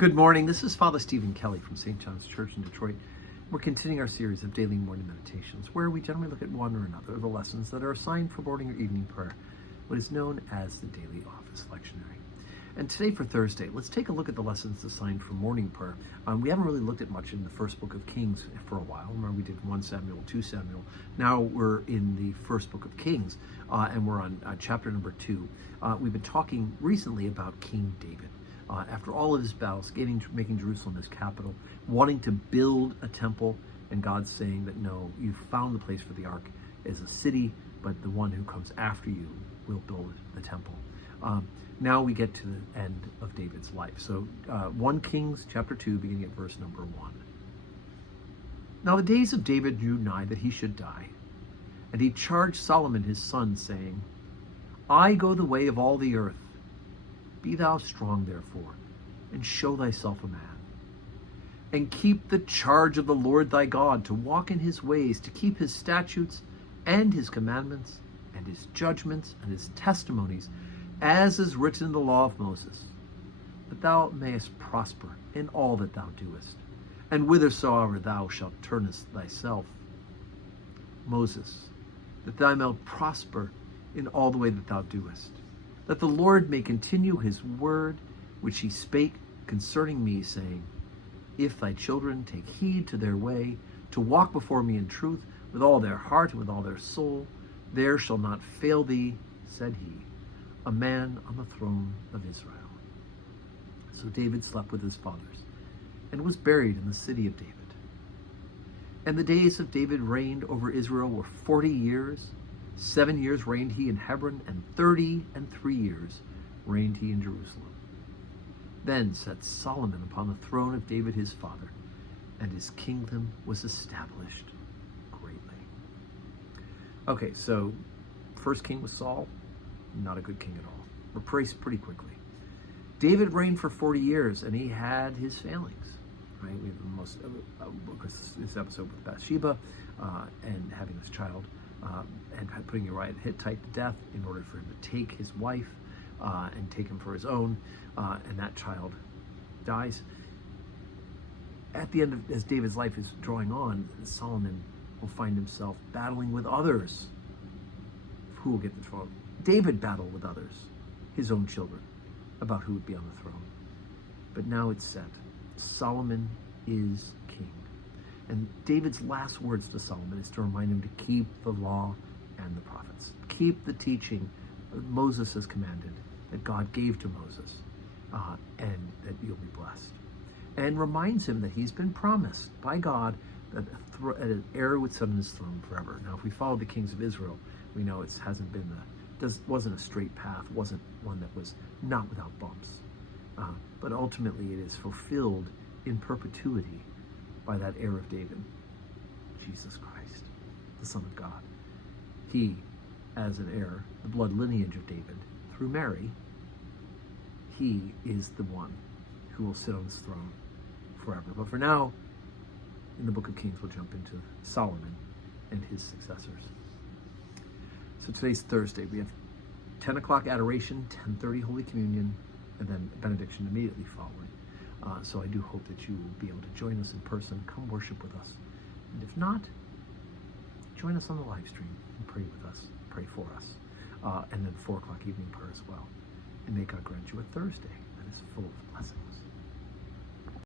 Good morning. This is Father Stephen Kelly from St. John's Church in Detroit. We're continuing our series of daily morning meditations, where we generally look at one or another of the lessons that are assigned for morning or evening prayer, what is known as the daily office lectionary. And today for Thursday, let's take a look at the lessons assigned for morning prayer. We haven't really looked at much in the first book of Kings for a while. Remember, we did 1 Samuel, 2 Samuel. Now we're in the first book of Kings, and we're on chapter number 2. We've been talking recently about King David. After all of his battles, making Jerusalem his capital, wanting to build a temple, and God saying that no, you've found the place for the ark as a city, but the one who comes after you will build the temple. Now we get to the end of David's life. So 1 Kings chapter 2, beginning at verse number 1. Now the days of David drew nigh that he should die, and he charged Solomon his son, saying, I go the way of all the earth. Be thou strong, therefore, and show thyself a man. And keep the charge of the Lord thy God, to walk in his ways, to keep his statutes and his commandments, and his judgments and his testimonies, as is written in the law of Moses, that thou mayest prosper in all that thou doest, and whithersoever thou shalt turnest thyself. Moses, that thou mayest prosper in all the way that thou doest, that the Lord may continue his word, which he spake concerning me, saying, If thy children take heed to their way, to walk before me in truth, with all their heart and with all their soul, there shall not fail thee, said he, a man on the throne of Israel. So David slept with his fathers, and was buried in the city of David. And the days of David reigned over Israel were 40 years. 7 years reigned he in Hebron, and 33 years reigned he in Jerusalem. Then sat Solomon upon the throne of David his father, and his kingdom was established greatly. Okay, so first king was Saul, not a good king at all. Replaced pretty quickly. David reigned for 40 years, and he had his failings. Right? We have the most, this episode with Bathsheba, and having this child, and putting Uriah the Hittite to death in order for him to take his wife and take him for his own, and that child dies. At the end of, as David's life is drawing on, Solomon will find himself battling with others. Who will get the throne? David battled with others, his own children, about who would be on the throne. But now it's set. Solomon is king. And David's last words to Solomon is to remind him to keep the law and the prophets. Keep the teaching Moses has commanded, that God gave to Moses, and that you'll be blessed. And reminds him that he's been promised by God that an heir would sit on his throne forever. Now, if we follow the kings of Israel, we know it wasn't a straight path, wasn't one that was not without bumps. But ultimately it is fulfilled in perpetuity by that heir of David, Jesus Christ, the Son of God. He, as an heir, the blood lineage of David, through Mary, he is the one who will sit on his throne forever. But for now, in the book of Kings, we'll jump into Solomon and his successors. So today's Thursday. We have 10 o'clock adoration, 10:30 Holy Communion, and then benediction immediately following. So I do hope that you will be able to join us in person. Come worship with us. And if not, join us on the live stream and pray with us, pray for us. And then 4 o'clock evening prayer as well. And may God grant you a Thursday that is full of blessings.